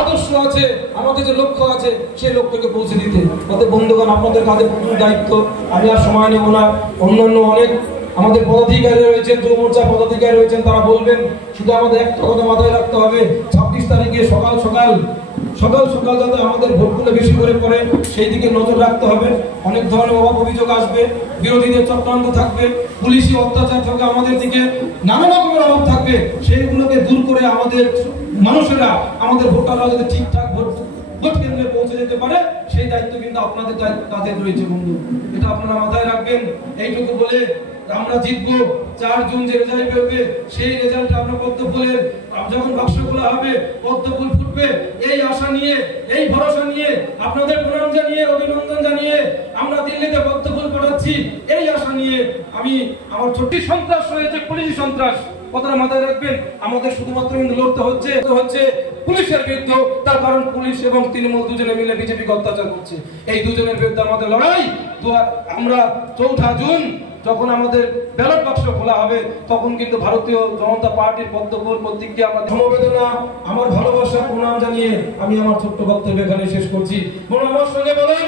আদর্শ আছে, আমাদের যে লক্ষ্য আছে সেই লক্ষ্যকে পৌঁছে দিতে। তাতে বন্ধুগণ, আপনাদের কাছে প্রচুর দায়িত্ব, আমি আর সময় নেব না। অন্যান্য অনেক আমাদের পদাধিকারী রয়েছেন, যুব মোর্চা পদাধিকারী রয়েছেন, তারা বলবেন। শুধু আমাদের একটা কথা মাথায় রাখতে হবে, 26 তারিখে সকাল সকাল যাতে আমাদের ভোটগুলো বেশি করে পড়ে সেই দিকে নজর রাখতে হবে। অনেক ধরনের অভাব অভিযোগ আসবে, বিরোধীদের চক্রান্ত থাকবে, পুলিশি অত্যাচার থাকবে, আমাদের দিকে নানা রকমের অভাব থাকবে। সেইগুলোকে দূর করে আমাদের মানুষেরা, আমাদের ভোটাররা যদি ঠিকঠাক ভোট কেন্দ্রে পৌঁছে যেতে পারে, সেই দায়িত্ব কিন্তু আপনাদের কাঁধে রয়েছে বন্ধু। এটা আপনারা মাথায় রাখবেন। এইটুকু বলে আমরা জিতবো। 4 জুন যে রেজাল্ট বেরোবে, সেই রেজাল্ট আমরা পদ্মফুলের যখন বাক্স খোলা হবে, পদ্মফুল ফুটবে, এই আশা নিয়ে, এই ভরসা নিয়ে, আপনাদের প্রণাম জানিয়ে, অভিনন্দন জানিয়ে আমরা দিল্লিতে পদ্মফুল পাঠাচ্ছি। এই আশা নিয়ে আমি আমার ছোট্ট সন্ত্রাস রয়েছে, পুলিশি সন্ত্রাস, কথাটা মাথায় রাখবেন। আমাদের শুধুমাত্র কিন্তু লড়তে হচ্ছে পুলিশের বিরুদ্ধে। তার কারণ পুলিশ এবং তৃণমূল দুজনে মিলে বিজেপিকে অত্যাচার করছে। এই দুজনের বিরুদ্ধে আমাদের লড়াই। আমরা 4 জুন যখন আমাদের ব্যালট বাক্স খোলা হবে, তখন কিন্তু ভারতীয় জনতা পার্টির পদ্মফুল প্রতীককে আমরা সমবেদনা, আমার ভালোবাসা, প্রণাম জানিয়ে আমি আমার ছোট্ট বক্তব্য এখানে শেষ করছি। আমার সঙ্গে বলেন,